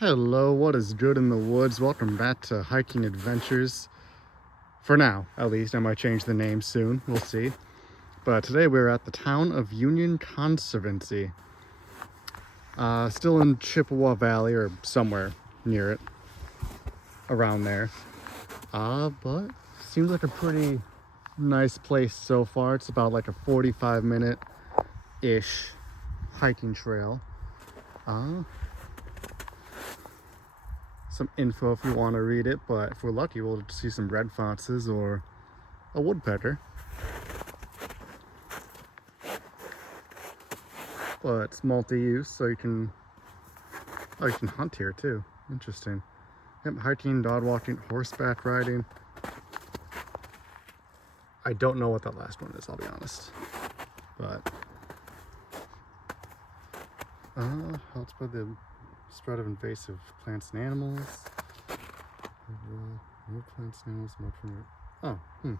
Hello, what is good in the woods? Welcome back to Hiking Adventures. For now, at least. I might change the name soon. We'll see. But today we're at the Town of Union Conservancy. Still in Chippewa Valley or somewhere near it. Around there. But seems like a pretty nice place so far. It's about like a 45-minute-ish hiking trail. Some info if you want to read it, but if we're lucky we'll see some red foxes or a woodpecker. But it's multi-use, so you can hunt here too. Interesting. Yep, hiking, dog walking, horseback riding. I don't know what that last one is, I'll be honest. But helps by the spread of invasive plants and animals. More plants and animals, more from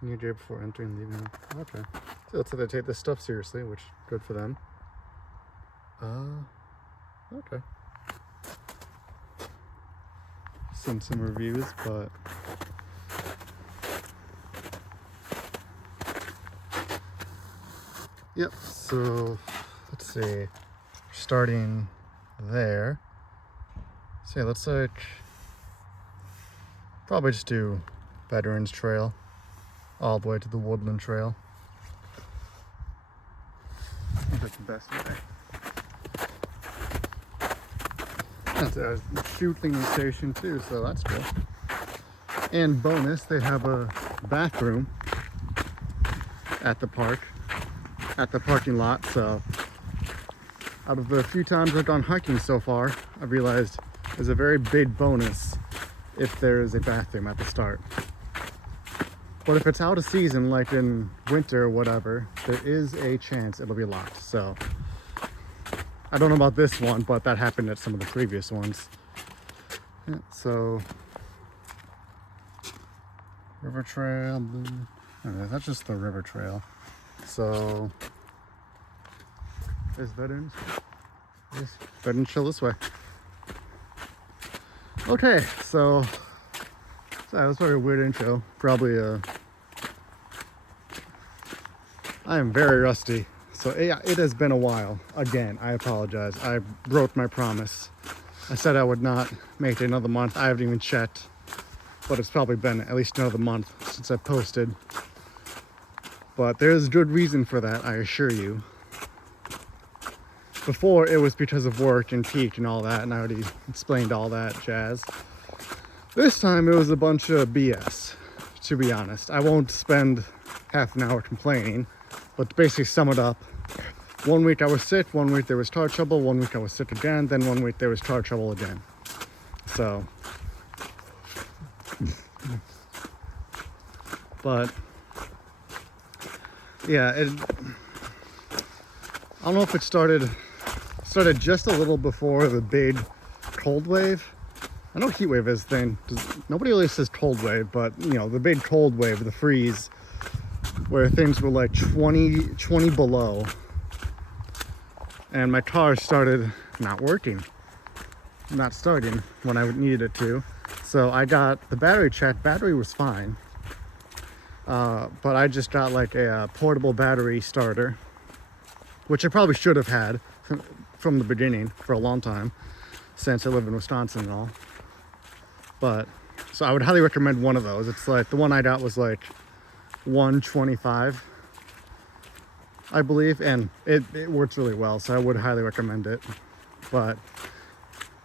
Near day before entering and leaving. Okay. So that's how they take this stuff seriously, which good for them. Okay. Some reviews, but yep, so let's see. Starting there. So yeah, let's probably just do Veterans Trail all the way to the Woodland Trail. I think that's the best way. That's a shooting station too, so that's cool. And bonus, they have a bathroom at the parking lot, so out of the few times I've gone hiking so far, I've realized there's a very big bonus if there is a bathroom at the start. But if it's out of season, like in winter or whatever, there is a chance it'll be locked. So I don't know about this one, but that happened at some of the previous ones. Yeah, so river trail, okay, that's just the river trail. So there's Veterans. Yes, Veterans Trail this way. Okay, so that was probably a weird intro. Probably I am very rusty. So yeah, it has been a while. Again, I apologize. I broke my promise. I said I would not make it another month. I haven't even checked, but it's probably been at least another month since I posted. But there's good reason for that, I assure you. Before, it was because of work and peak and all that, and I already explained all that jazz. This time, it was a bunch of BS, to be honest. I won't spend half an hour complaining, but to basically sum it up, 1 week I was sick, 1 week there was car trouble, 1 week I was sick again, then 1 week there was car trouble again. So, but yeah, I don't know if it started just a little before the big cold wave. I know heat wave is a thing. Nobody really says cold wave, but you know, the big cold wave, the freeze, where things were like 20 below. And my car started not starting when I needed it to. So I got the battery checked. Battery was fine. But I just got like a portable battery starter, which I probably should have had from the beginning for a long time, since I live in Wisconsin and all. But so I would highly recommend one of those. It's like the one I got was like $125, I believe, and it works really well, so I would highly recommend it. But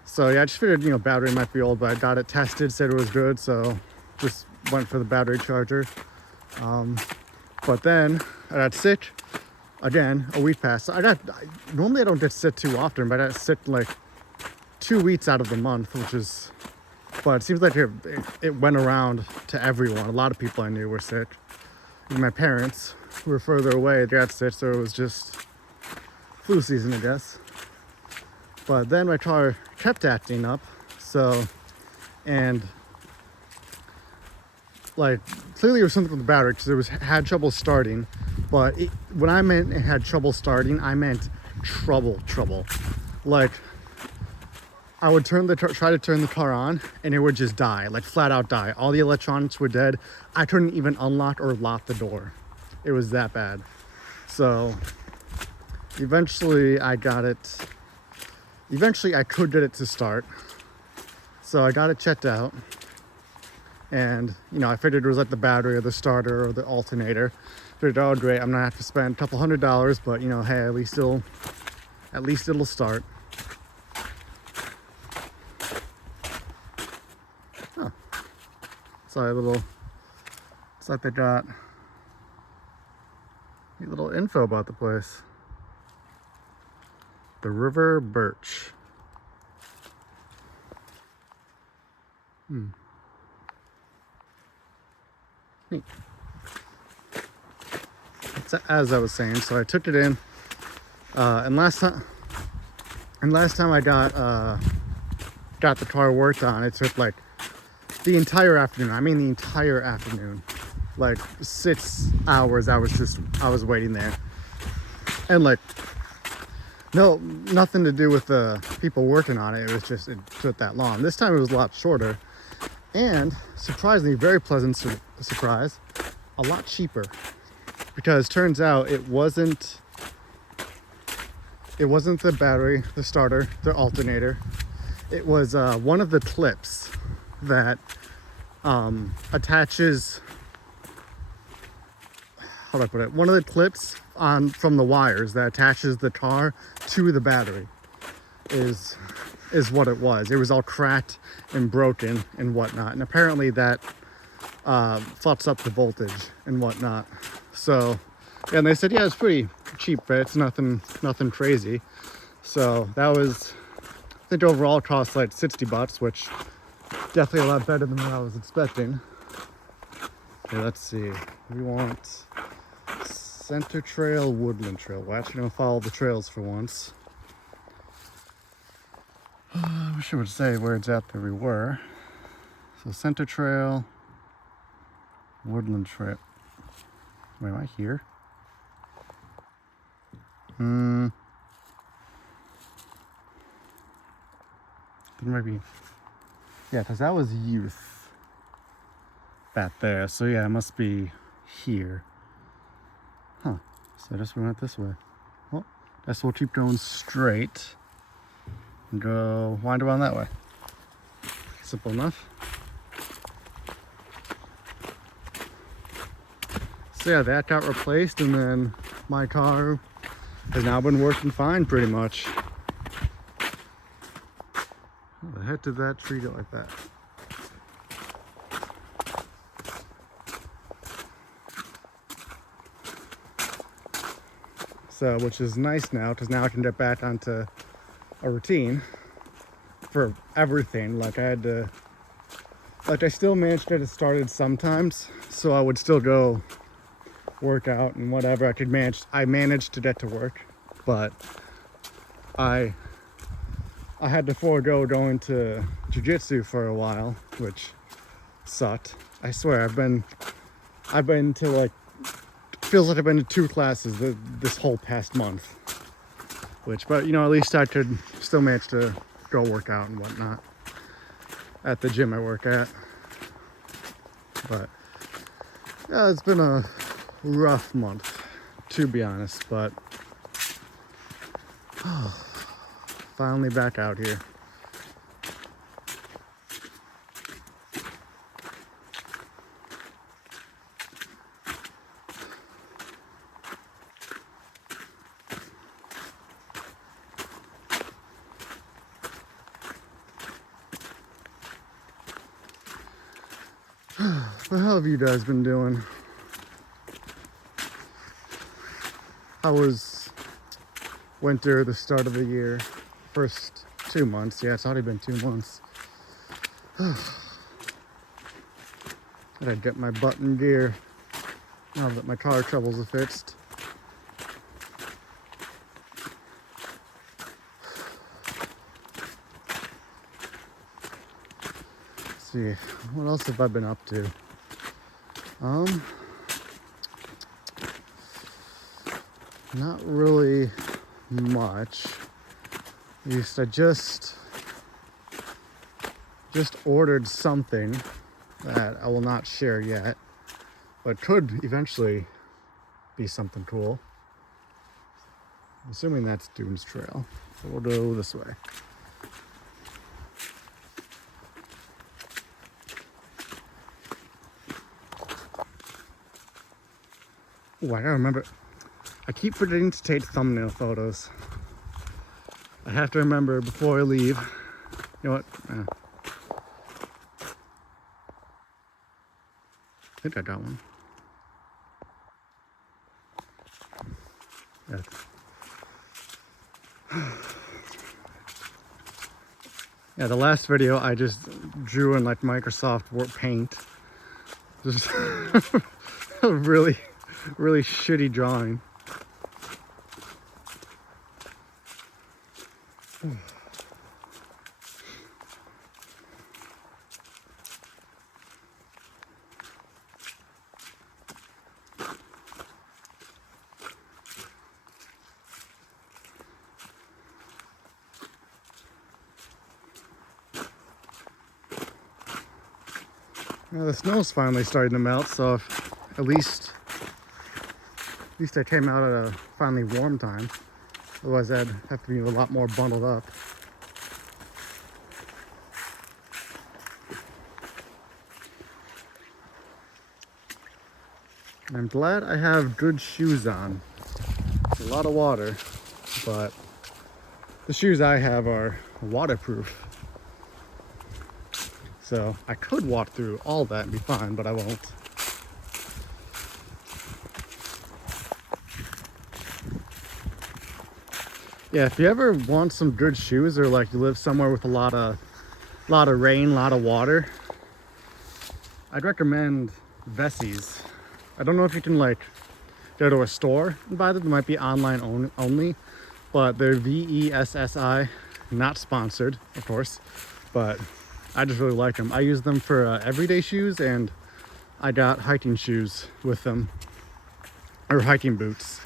so yeah, I just figured, you know, battery might be old, but I got it tested, said it was good, so just went for the battery charger. But then I got sick again. A week passed. Normally I don't get sick too often, but I got sick like 2 weeks out of the month, but it seems like it went around to everyone. A lot of people I knew were sick. And my parents, who were further away, they got sick, so it was just flu season, I guess. But then my car kept acting up, and like clearly it was something with the battery, because it had trouble starting. But when I meant it had trouble starting, I meant trouble. Like I would try to turn the car on, and it would just die, like flat out die. All the electronics were dead. I couldn't even unlock or lock the door. It was that bad. So eventually I got it. Eventually I could get it to start. So I got it checked out, and you know, I figured it was like the battery or the starter or the alternator. Figured, oh great, I'm gonna have to spend a couple $100, but you know, hey, at least it'll start. Oh, it's like they got a little info about the place. The River Birch. Neat. As I was saying, so I took it in, and last time I got the car worked on, it took like the entire afternoon. I mean, the entire afternoon, like 6 hours. I was waiting there, and like, no, nothing to do with the people working on it. It was just, it took that long. This time it was a lot shorter, and surprisingly, very pleasant surprise, a lot cheaper. Because turns out it wasn't the battery, the starter, the alternator. It was one of the clips that attaches, how do I put it? One of the clips from the wires that attaches the car to the battery is what it was. It was all cracked and broken and whatnot. And apparently that fucks up the voltage and whatnot. So, and they said, yeah, it's pretty cheap, but it's nothing crazy. So that was, I think overall cost like $60, which definitely a lot better than what I was expecting. Okay, let's see. We want Center Trail, Woodland Trail. We're actually gonna follow the trails for once. I wish it would say where exactly we were. So Center Trail, Woodland Trail. Wait, am I here? It might be. Yeah, because that was youth back there. So yeah, it must be here. Huh. So I guess we went this way. Well, guess we'll keep going straight and go wind around that way. Simple enough. So yeah, that got replaced, and then my car has now been working fine pretty much. How the heck did that tree get like that? So, which is nice now, because now I can get back onto a routine for everything. Like I still managed to get it started sometimes, so I would still go work out and whatever. I managed to get to work, but I had to forego going to jiu-jitsu for a while, which sucked. I swear, I've been to like, feels like I've been to 2 classes this whole past month, but you know, at least I could still manage to go work out and whatnot at the gym I work at. But yeah, it's been a rough month, to be honest, but finally back out here. What the hell have you guys been doing? How was winter, the start of the year? First 2 months. Yeah, it's already been 2 months. Gotta get my butt in gear now that my car troubles are fixed. Let's see, what else have I been up to? Not really much. At least I just just ordered something that I will not share yet, but could eventually be something cool. I'm assuming that's Dunes Trail, so we'll go this way. Oh, I gotta remember. I keep forgetting to take thumbnail photos. I have to remember before I leave. You know what? I think I got one. Yeah. Yeah, the last video I just drew in like Microsoft Word Paint. Just a really shitty drawing. Well, the snow's finally starting to melt, so if at least I came out at a finally warm time. Otherwise, I'd have to be a lot more bundled up. And I'm glad I have good shoes on. It's a lot of water, but the shoes I have are waterproof. So I could walk through all that and be fine, but I won't. Yeah, if you ever want some good shoes, or like you live somewhere with a lot of rain, a lot of water, I'd recommend Vessies. I don't know if you can like go to a store and buy them. They might be online only, but they're VESSI, not sponsored, of course, but I just really like them. I use them for everyday shoes, and I got hiking shoes with them, or hiking boots.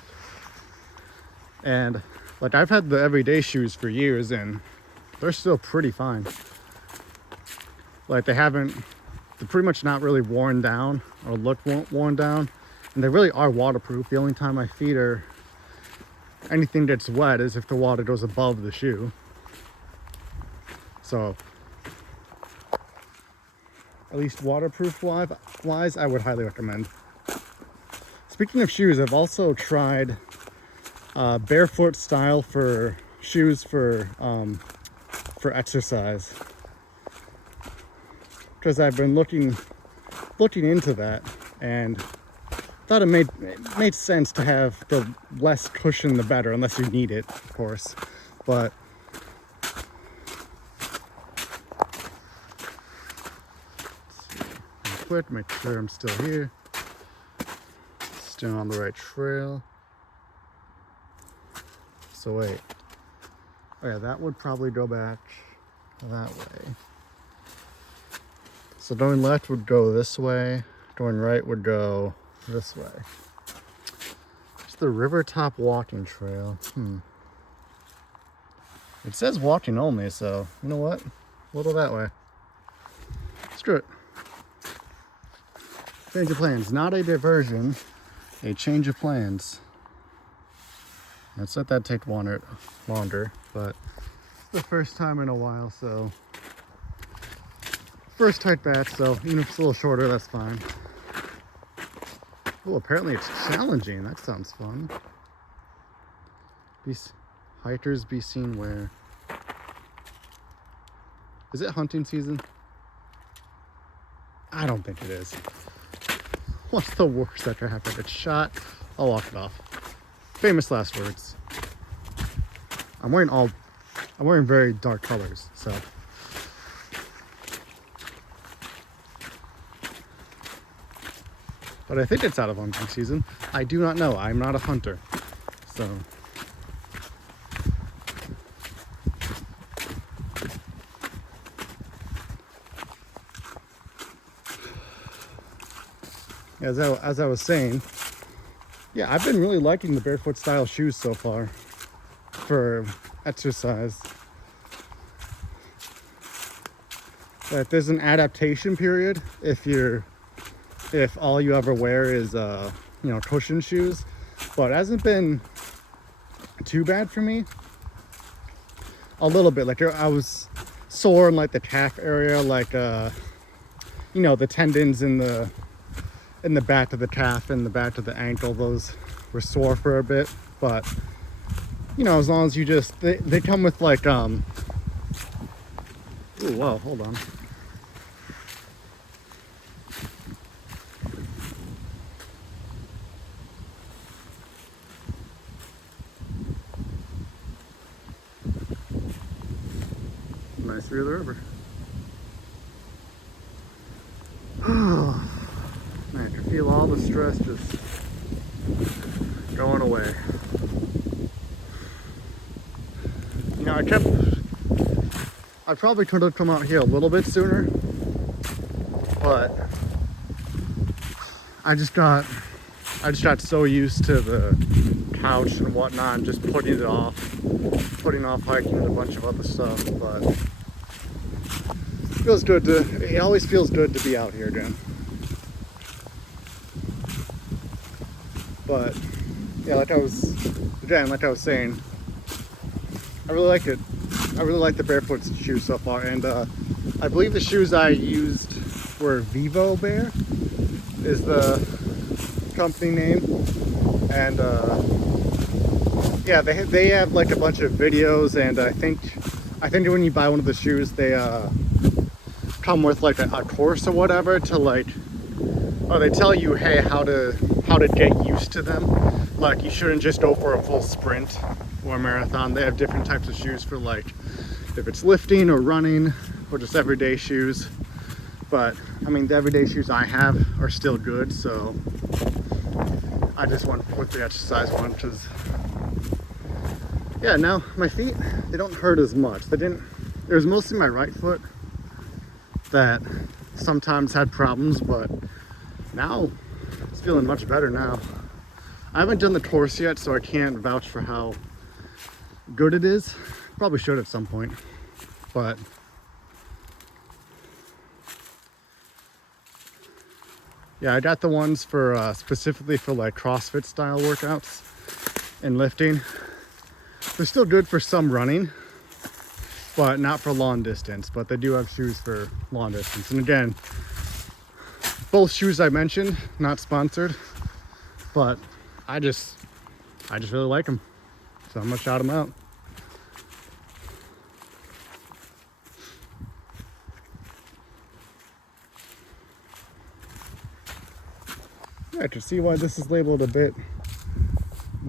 And like I've had the everyday shoes for years, and they're still pretty fine. Like they're pretty much not really worn down or look worn down, and they really are waterproof. The only time my feet are anything gets wet is if the water goes above the shoe. So at least waterproof wise, I would highly recommend. Speaking of shoes, I've also tried barefoot style for shoes for exercise, because I've been looking into that and thought it made sense to have the less cushion the better, unless you need it, of course. But quick, make sure I'm still here, still on the right trail. So wait, oh yeah, that would probably go back that way. So going left would go this way, going right would go this way. It's the Rivertop Walking Trail. It says walking only, so you know what? We'll go that way. Screw it. Change of plans, not a diversion, a change of plans. Let's let that take longer, but it's the first time in a while, so first hike back, so even if it's a little shorter, that's fine. Oh, apparently it's challenging. That sounds fun. Hikers be seen where? Is it hunting season? I don't think it is. What's the worst that could happen? It's shot, I'll walk it off. Famous last words. I'm wearing very dark colors, so. But I think it's out of hunting season. I do not know. I'm not a hunter, so. As I was saying, yeah, I've been really liking the barefoot style shoes so far for exercise. that there's an adaptation period if all you ever wear is cushion shoes, but it hasn't been too bad for me. A little bit, like I was sore in like the calf area, like the tendons in the back of the calf and the back of the ankle, those were sore for a bit. But as long as you just they come with like ooh, whoa, hold on. Nice view of the river. Oh man, I can feel all the stress just going away. I probably could have come out here a little bit sooner, but I just got so used to the couch and whatnot and just putting off hiking and a bunch of other stuff. But it always feels good to be out here again. But yeah, like I was saying, I really like it. I really like the barefoot shoes so far, and I believe the shoes I used were Vivo Bear is the company name, and yeah, they have like a bunch of videos, and I think when you buy one of the shoes, they come with like a course or whatever to they tell you, hey, how to get used to them. Like, you shouldn't just go for a full sprint or a marathon. They have different types of shoes for like if it's lifting or running or just everyday shoes. But I mean, the everyday shoes I have are still good, so I just went with the exercise one because yeah, now my feet, they don't hurt as much. It was mostly my right foot that sometimes had problems, but now it's feeling much better now. I haven't done the course yet, so I can't vouch for how good it is. Probably should at some point, but yeah, I got the ones for specifically for like CrossFit style workouts and lifting. They're still good for some running, but not for long distance. But they do have shoes for long distance. And again, both shoes I mentioned, not sponsored, but I just really like them, so I'm gonna shout them out. Yeah, I can see why this is labeled a bit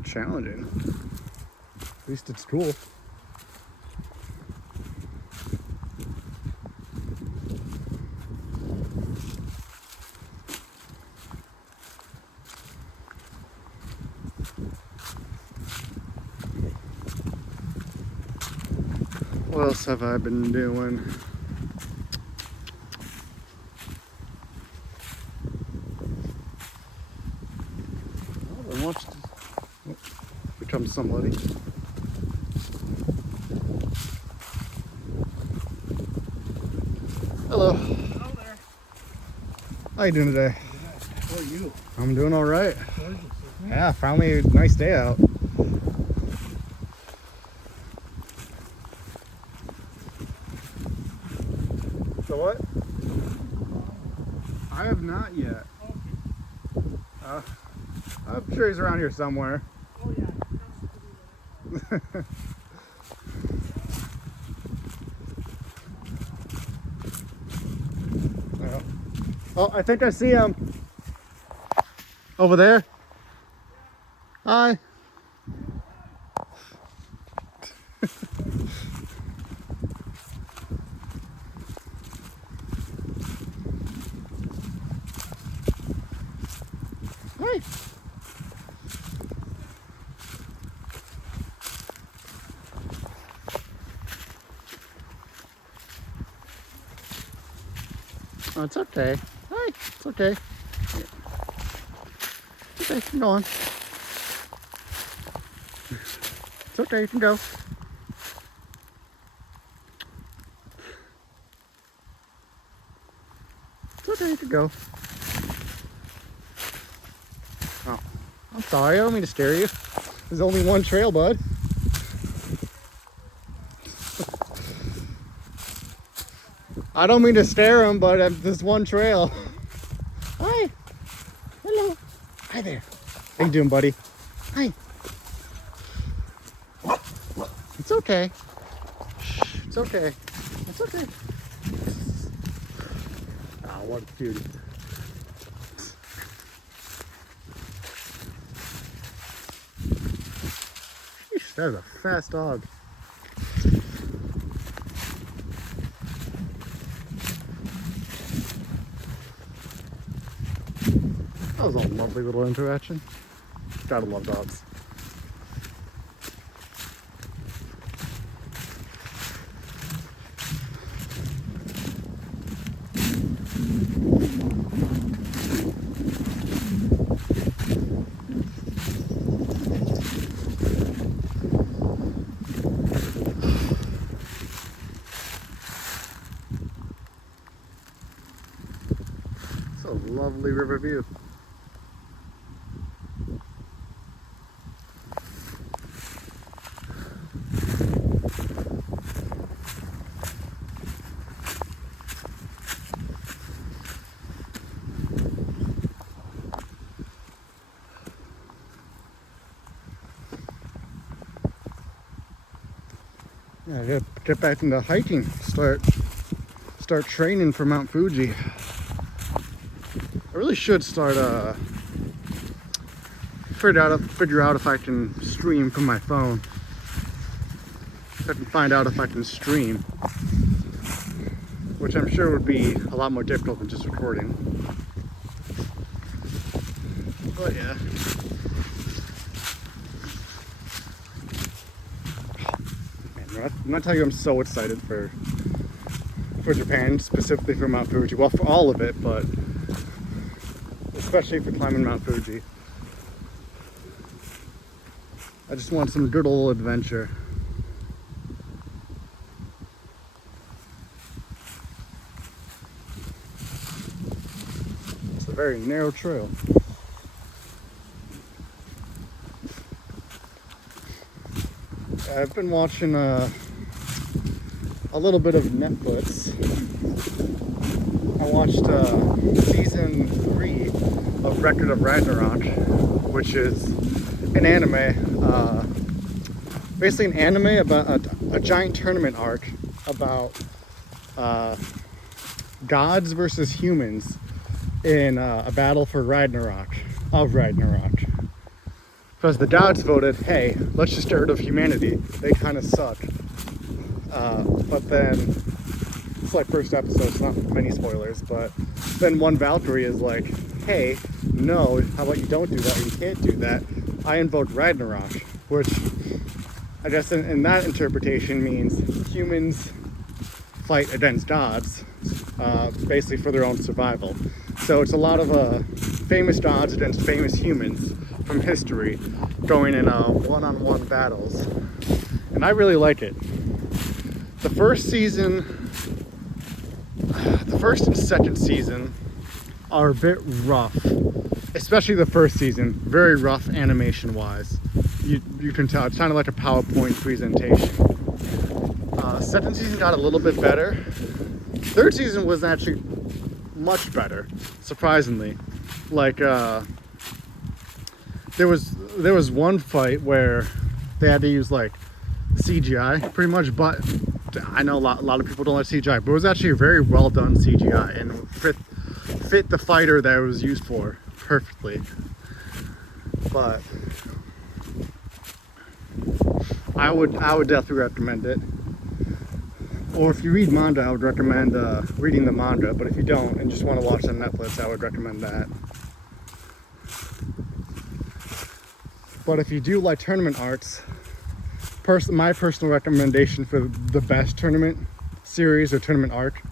challenging. At least it's cool. What else have I been doing? I watched become somebody. Hello. Hello there. How you doing today? How are you? I'm doing all right. Gorgeous, isn't it? Yeah, finally a nice day out. So what? I have not yet. I'm sure he's around here somewhere. Oh yeah. Yeah. Oh, I think I see him. Over there. Hi. Hey. Oh, it's okay. Hi, it's okay. It's okay, you can go on. It's okay, you can go. okay, you can go. Oh, I'm sorry. I don't mean to scare you. There's only one trail, bud. I don't mean to stare him, but there's one trail. Hi. Hello. Hi there. How you doing, buddy? Hi. It's okay. Shh, it's okay. It's okay. Ah, what a cutie. Sheesh, that is a fast dog. That was a lovely little interaction. Gotta love dogs. It's a lovely river view. Yeah, I gotta get back into hiking. Start training for Mount Fuji. I really should start figure out if I can stream from my phone. If I can find out if I can stream, which I'm sure would be a lot more difficult than just recording. But yeah. Man, when I tell you I'm so excited for Japan, specifically for Mount Fuji. Well, for all of it, but especially for climbing Mount Fuji. I just want some good old adventure. It's a very narrow trail. I've been watching a little bit of Netflix. I watched season 3 of Record of Ragnarok, which is an anime, basically an anime about a giant tournament arc about gods versus humans in a battle for Ragnarok, because the gods voted, hey, let's just get rid of humanity, they kind of suck. But then, it's like first episode, it's not many spoilers, but then one Valkyrie is like, hey, no, how about you don't do that, or you can't do that. I invoke Ragnarok, which I guess in that interpretation means humans fight against gods, basically for their own survival. So it's a lot of famous gods against famous humans from history going in one-on-one battles. And I really like it. The first and second season are a bit rough, especially the first season, very rough animation wise. You can tell it's kind of like a PowerPoint presentation. Second season got a little bit better. Third season was actually much better, surprisingly. Like there was one fight where they had to use like CGI pretty much, but I know a lot of people don't like CGI, but it was actually a very well done CGI and fit the fighter that it was used for perfectly. But I would definitely recommend it. Or if you read manga, I would recommend reading the manga. But if you don't and just want to watch on Netflix, I would recommend that. But if you do like tournament arcs, my personal recommendation for the best tournament series or tournament arc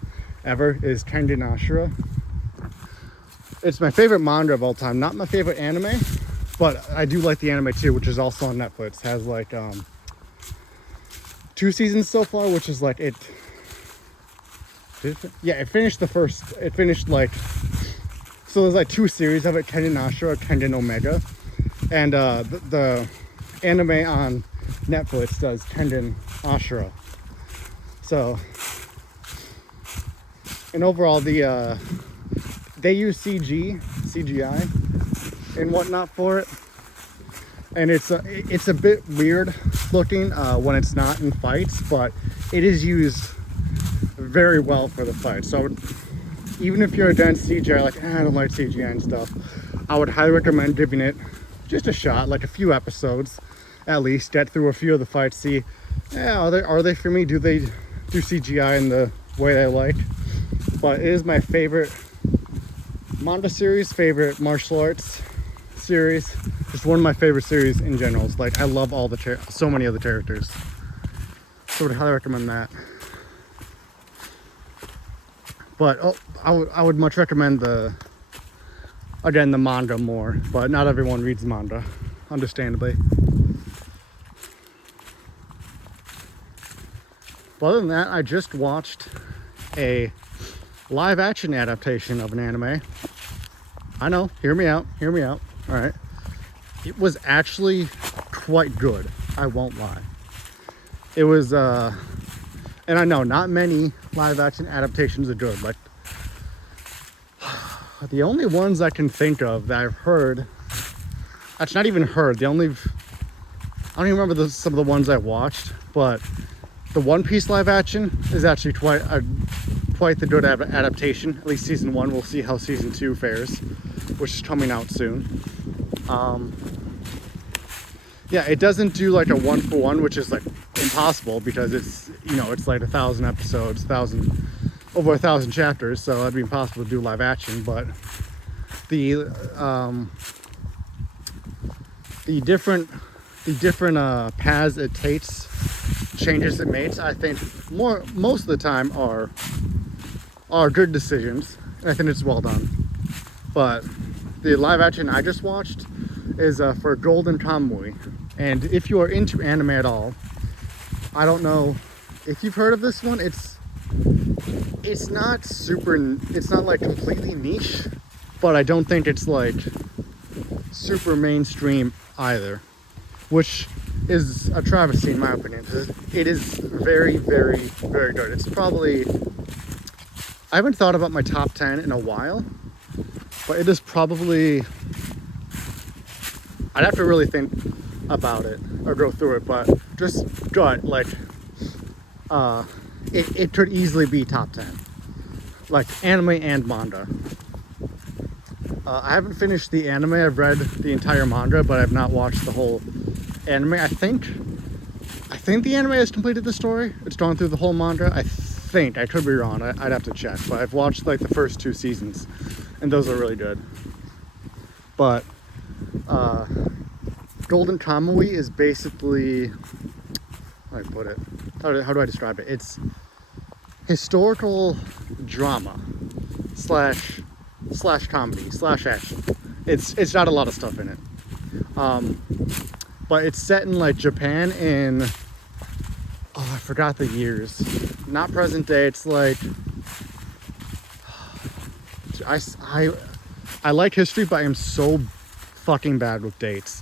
ever is Kengan Ashura. It's my favorite manga of all time, not my favorite anime, but I do like the anime too, which is also on Netflix. It has like 2 seasons so far, which is like Yeah, it finished the first. It finished like. So there's like 2 series of it: Kendan Ashura, Kendan Omega, and the anime on Netflix does Kendan Ashura. So, and overall, they use CGI, and whatnot for it, and it's a bit weird looking when it's not in fights, but it is used very well for the fight. So even if you're against CGI, like I don't like CGI and stuff, I would highly recommend giving it just a shot, like a few episodes at least, get through a few of the fights, see, yeah, are they for me? Do they do CGI in the way I like? But it is my favorite manga series, favorite martial arts series. Just one of my favorite series in general. It's like I love all the so many of the characters. So I would highly recommend that. But I would much recommend the manga more, but not everyone reads manga, understandably. But other than that, I just watched a live action adaptation of an anime. I know, hear me out, all right. It was actually quite good, I won't lie. It was, and I know not many live action adaptations are good. Like, the only ones I can think of that I've heard, that's not even heard, I don't even remember some of the ones I watched, but the One Piece live action is actually quite the good adaptation. At least season 1. We'll see how season 2 fares, which is coming out soon. Yeah, it doesn't do like a 1-for-1, which is like impossible because it's, you know, it's like 1,000 episodes, over 1,000 chapters, so that'd be impossible to do live action. But the different paths it takes, changes it makes, I think most of the time are good decisions. I think it's well done. But the live action I just watched is for Golden Kamuy, and if you are into anime at all, I don't know if you've heard of this one. It's not like completely niche, but I don't think it's like super mainstream either, which is a travesty in my opinion, because it is very, very, very good. It's probably, I haven't thought about my top 10 in a while, but it is probably, I'd have to really think about it or go through it, but just gut, like, it could easily be top 10, like anime and manga. I haven't finished the anime. I've read the entire manga, but I've not watched the whole anime. I think the anime has completed the story. It's gone through the whole manga. I think, I could be wrong. I'd have to check, but I've watched like the first 2 seasons, and those are really good. But Golden Kamuy is basically, how do I put it? How do I describe it? It's historical drama slash comedy slash action. It's got a lot of stuff in it. But it's set in like Japan in, I forgot the years. Not present day. It's like, I like history, but I am so fucking bad with dates.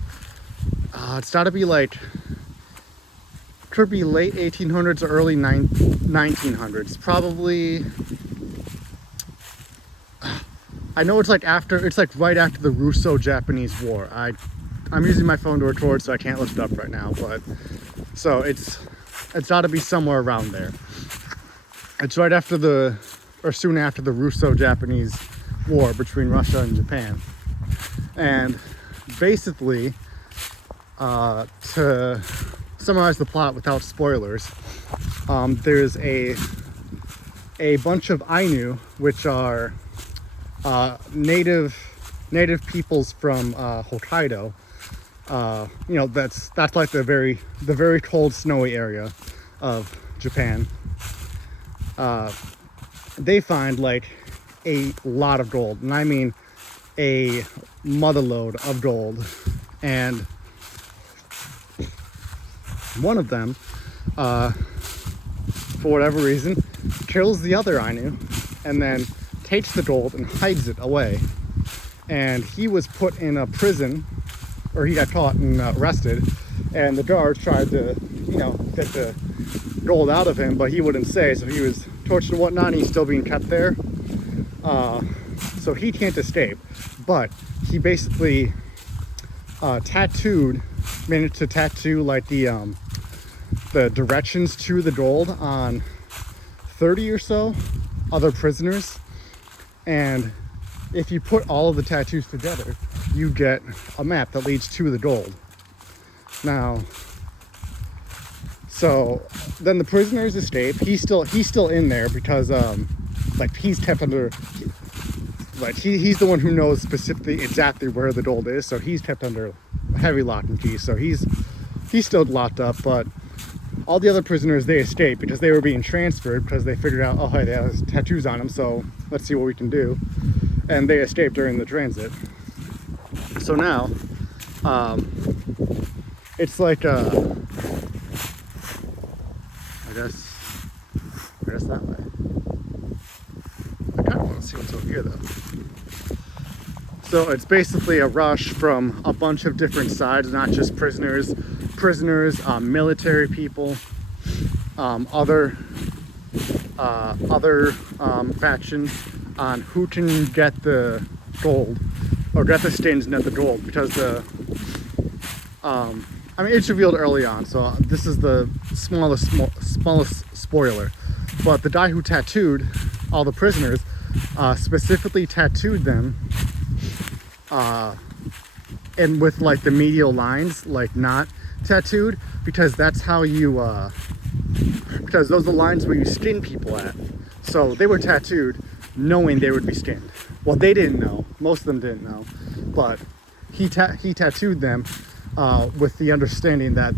It's got to be like, could be late 1800s or early 1900s. Probably, I know it's like right after the Russo-Japanese War. I'm using my phone to record, so I can't look it up right now, but so it's got to be somewhere around there. It's right after soon after the Russo-Japanese War between Russia and Japan. And basically, to summarize the plot without spoilers, there's a bunch of Ainu, which are native peoples from Hokkaido. You know, that's like the very cold, snowy area of Japan. They find like a lot of gold, and I mean a motherload of gold. And one of them, for whatever reason, kills the other Ainu, and then takes the gold and hides it away. And he was put in a prison, or he got caught and arrested, and the guards tried to, get the gold out of him, but he wouldn't say, so he was tortured and whatnot, and he's still being kept there. So he can't escape, but he basically managed to tattoo like the directions to the gold on 30 or so other prisoners, and if you put all of the tattoos together, you get a map that leads to the gold. Now, so then the prisoners escape. He's still in there because he's kept under, he's the one who knows specifically exactly where the gold is, so he's kept under heavy lock and key. So he's still locked up, but all the other prisoners, they escaped because they were being transferred because they figured out, oh hey, they have tattoos on them, so let's see what we can do. And they escaped during the transit. So now, it's like I guess that way. I kind of want to see what's over here though. So it's basically a rush from a bunch of different sides, not just prisoners, military people, other factions, on who can get the gold or get the skins and get the gold, because it's revealed early on, so this is the smallest spoiler, but the guy who tattooed all the prisoners specifically tattooed them and with like the medial lines like not tattooed, because that's how you because those are the lines where you skin people at. So they were tattooed knowing they would be skinned. Well, they didn't know. Most of them didn't know, but he tattooed them with the understanding that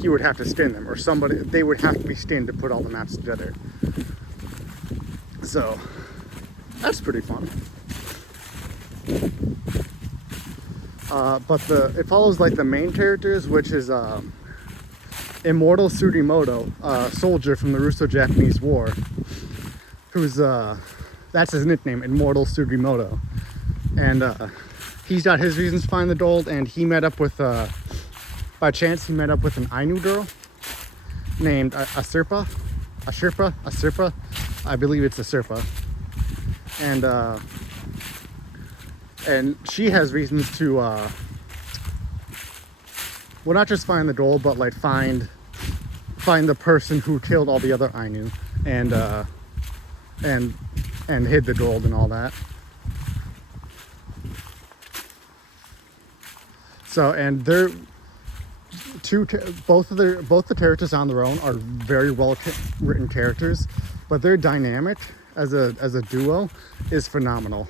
he would have to skin them, or they would have to be skinned to put all the maps together. So that's pretty fun. But it follows like the main characters, which is Immortal Sugimoto, a soldier from the Russo-Japanese War, who's that's his nickname, Immortal Sugimoto. And he's got his reasons to find the gold, and he met up with by chance he met up with an Ainu girl named Asirpa, I believe it's Asirpa, and she has reasons to well, not just find the gold, but like find the person who killed all the other Ainu and hid the gold and all that. So, and they're both the characters on their own are very well written characters, but their dynamic as a duo is phenomenal.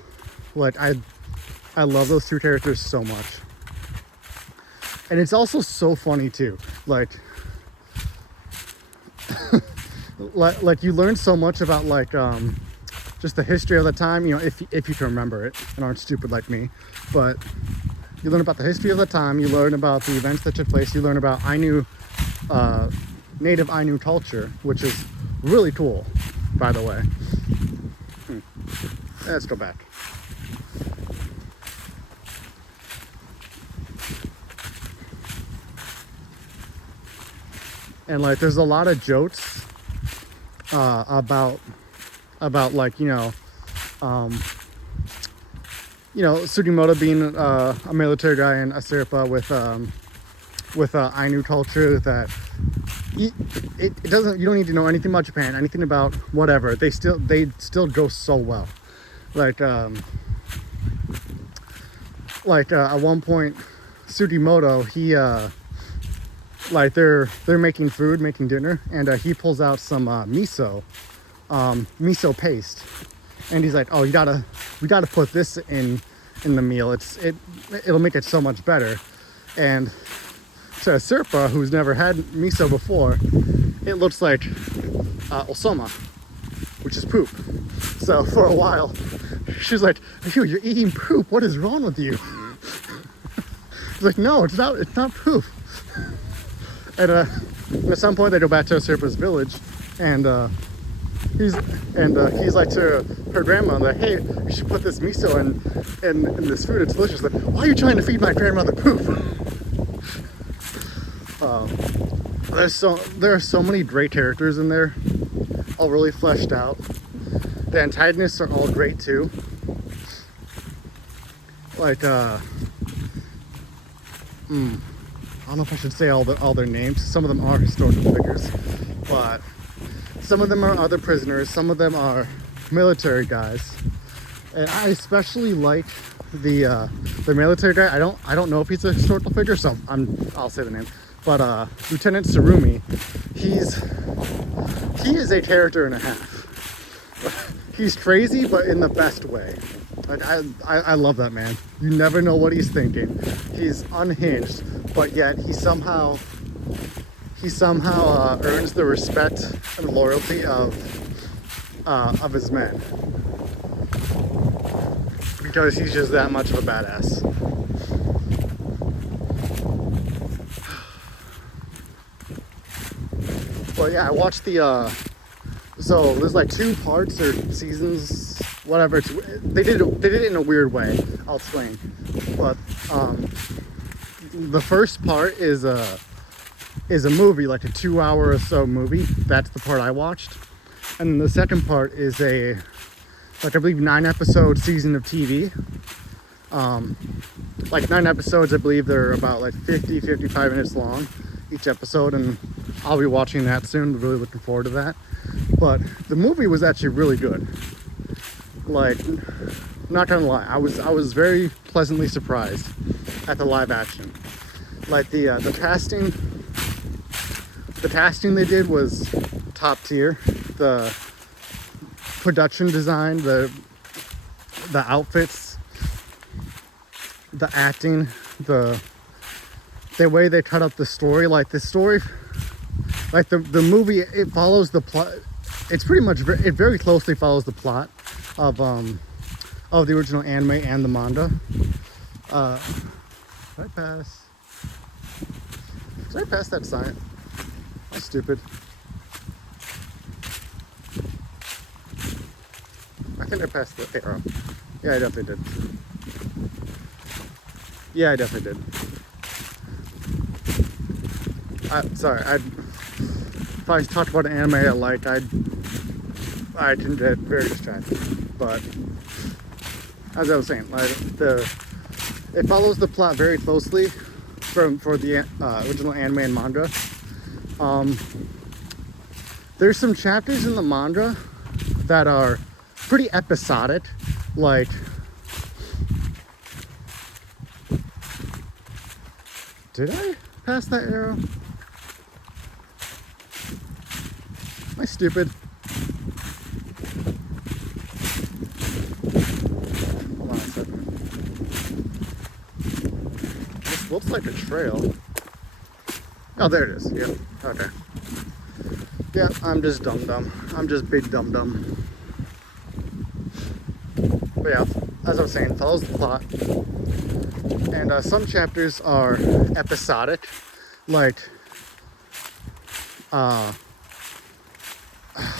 Like I love those two characters so much. And it's also so funny too. Like like you learn so much about like just the history of the time, if you can remember it and aren't stupid like me. But you learn about the history of the time, you learn about the events that took place, you learn about Ainu, native Ainu culture, which is really cool, by the way. Let's go back. And like there's a lot of jokes about like Sugimoto being a military guy, and Asirpa with Ainu culture, that it doesn't, you don't need to know anything about Japan, anything about whatever. They still go so well. Like at one point, Sugimoto, he like they're making dinner, and he pulls out some miso paste, and he's like, oh, we gotta put this in the meal. It'll make it so much better. And to Asirpa, who's never had miso before, it looks like osoma, which is poop. So for a while, she's like, "You're eating poop. What is wrong with you?" He's like, "No, it's not poop." And at some point, they go back to Asirpa's village, and He's like to her grandmother, hey, you should put this miso in this food. It's delicious. Like, why are you trying to feed my grandmother poop? There are so many great characters in there, all really fleshed out. The antagonists are all great too. Like I don't know if I should say all their names. Some of them are historical figures, but some of them are other prisoners. Some of them are military guys, and I especially like the military guy. I don't know if he's a historical figure, so I'll say the name. But Lieutenant Sarumi, he is a character and a half. He's crazy, but in the best way. I love that man. You never know what he's thinking. He's unhinged, but yet he somehow earns the respect and loyalty of his men, because he's just that much of a badass. But yeah, I watched so there's like 2 parts or seasons, whatever. They did it in a weird way. I'll explain. But the first part is a movie, like a 2-hour or so movie. That's the part I watched. And then the second part is like I believe 9-episode season of TV. Like 9 episodes, I believe they're about like 55 minutes long each episode, and I'll be watching that soon. Really looking forward to that. But the movie was actually really good. Like, not gonna lie, I was very pleasantly surprised at the live action. Like the casting they did was top tier. The production design, the outfits, the acting, the way they cut up the story. Like the story, like the movie, it follows the plot. It's pretty much, it very closely follows the plot of the original anime and the manga. Did I pass that sign? That's stupid. I think I passed the arrow. Yeah, I definitely did. Yeah, I definitely did. Sorry, if I talked about an anime I like, I can get very distracted. But as I was saying, like it follows the plot very closely for the original anime and manga. There's some chapters in the manga that are pretty episodic, like did I pass that arrow? Am I stupid? Hold on a second. This looks like a trail. Oh, there it is. Yep. Okay. Yeah, I'm just dumb. I'm just big dumb. But yeah, as I was saying, follows the plot. And some chapters are episodic, like how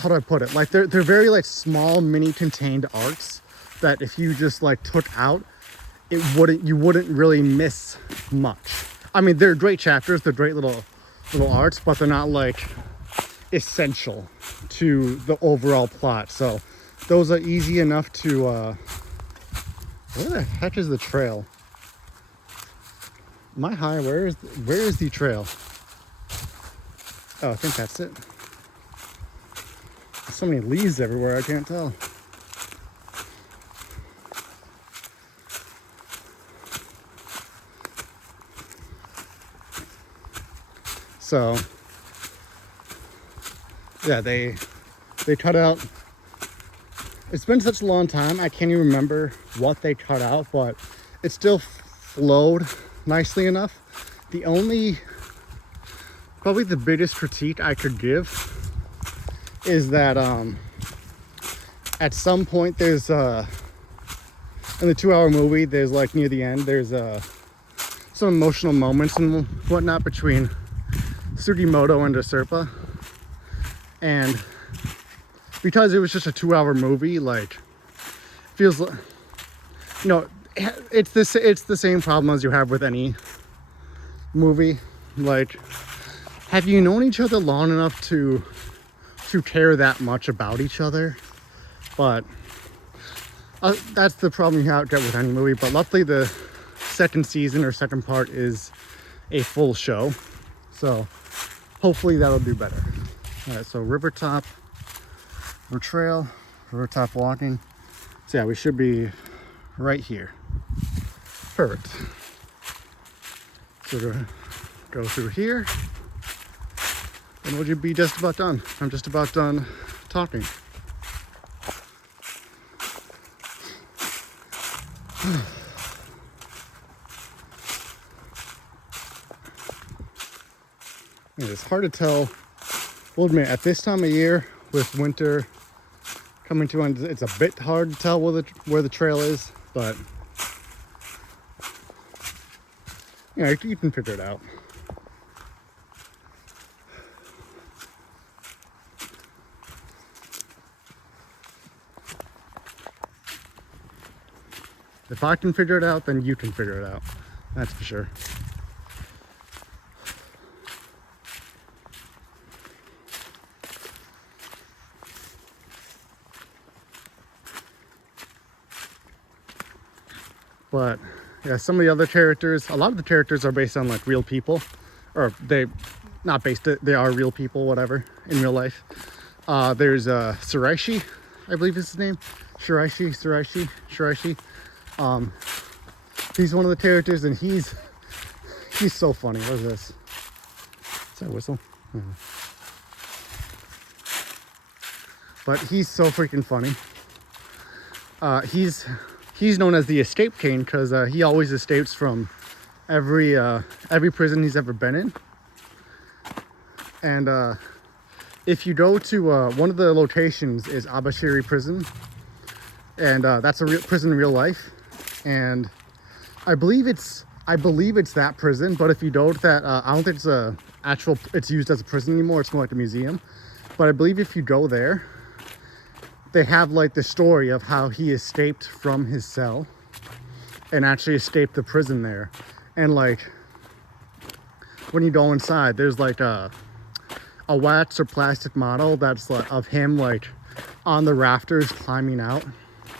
do I put it? Like they're very like small, mini contained arcs that if you just like took out, you wouldn't really miss much. I mean, they're great chapters, they're great little arcs, but they're not like essential to the overall plot. So those are easy enough to where the heck is the trail? Am I high? Where is the trail? Oh, I think that's it. There's so many leaves everywhere, I can't tell. So yeah, they cut out. It's been such a long time, I can't even remember what they cut out, but it still flowed nicely enough. Probably the biggest critique I could give is that at some point there's in the 2-hour movie, there's like near the end, there's some emotional moments and whatnot between Sugimoto and Usurpa, and because it was just a 2-hour movie, like, feels like, you know, it's the same problem as you have with any movie. Like, have you known each other long enough to care that much about each other? But that's the problem you get with any movie. But luckily the second season or second part is a full show, so hopefully that'll do better. All right, so river trail, river top walking. So yeah, we should be right here. Perfect. So we're gonna go through here, and we'll be just about done. I'm just about done talking. It's hard to tell. We'll admit, at this time of year, with winter coming to end, it's a bit hard to tell where the trail is, but you know, you can figure it out. If I can figure it out, then you can figure it out. That's for sure. But yeah, some of the other characters, a lot of the characters are based on like real people, or they are real people, whatever, in real life. There's Suraishi, I believe is his name. Suraishi. He's one of the characters, and he's so funny. What is this? Is that a whistle? But he's so freaking funny. He's known as the Escape King because he always escapes from every prison he's ever been in. And if you go to one of the locations is Abashiri Prison, and that's a real prison in real life. And I believe it's that prison. But if you go to that, I don't think it's used as a prison anymore. It's more like a museum. But I believe if you go there, they have like the story of how he escaped from his cell and actually escaped the prison there. And like when you go inside, there's like a wax or plastic model that's like of him like on the rafters climbing out.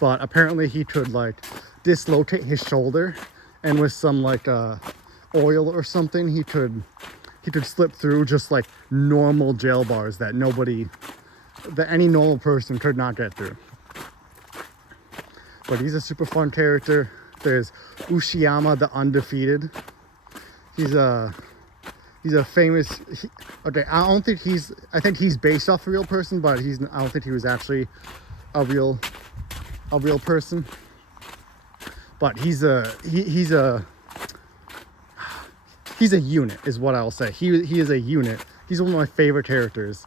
But apparently he could like dislocate his shoulder, and with some like oil or something, he could slip through just like normal jail bars that any normal person could not get through. But he's a super fun character. There's Ushiyama the Undefeated. He's a famous. I think he's based off a real person, but I don't think he was actually a real person. But he's a unit, is what I'll say. He is a unit. He's one of my favorite characters.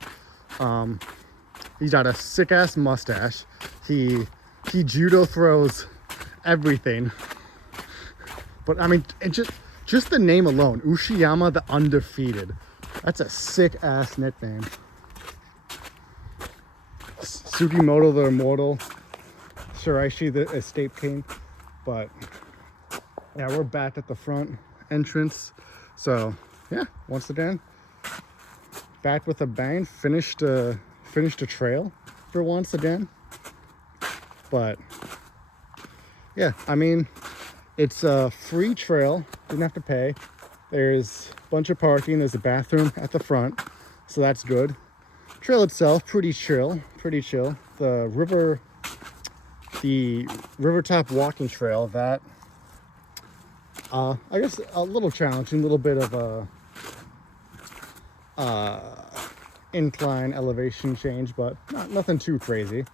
He's got a sick ass mustache. He judo throws everything. But I mean, just the name alone, Ushiyama the Undefeated. That's a sick ass nickname. Sugimoto the Immortal. Shiraishi the Escape King. But yeah, we're back at the front entrance. So yeah, once again, back with a bang. Finished a trail for once again. But yeah, I mean, it's a free trail. Didn't have to pay. There's a bunch of parking. There's a bathroom at the front, so that's good. Trail itself, pretty chill. The rivertop walking trail, that I guess a little challenging, a little bit of a incline elevation change, but nothing too crazy.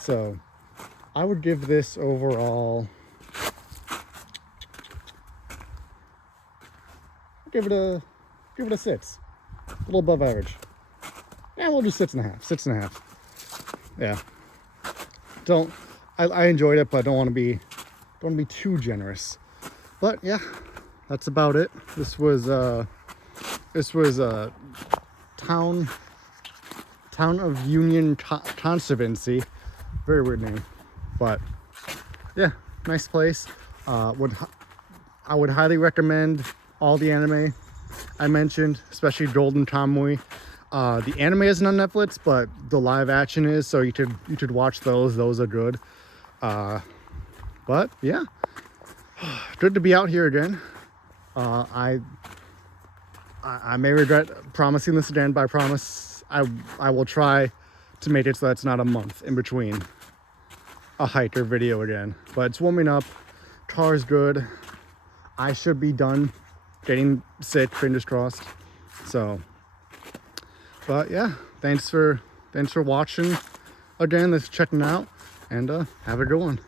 So I would give this overall, give it a 6, a little above average. Yeah, we'll do 6.5. Yeah, I enjoyed it, but I don't want to be too generous. But yeah, that's about it. This was Town Town of Union Conservancy. Very weird name, but yeah, nice place. I would highly recommend all the anime I mentioned, especially Golden Kamuy. The anime isn't on Netflix, but the live action is, so you could watch those. Those are good. But yeah, good to be out here again. I may regret promising this again, but I promise I will try to make it so that's not a month in between a hiker video again. But it's warming up. Car's good. I should be done getting sick, fingers crossed. So, but yeah, thanks for watching again. Thanks for checking out, and have a good one.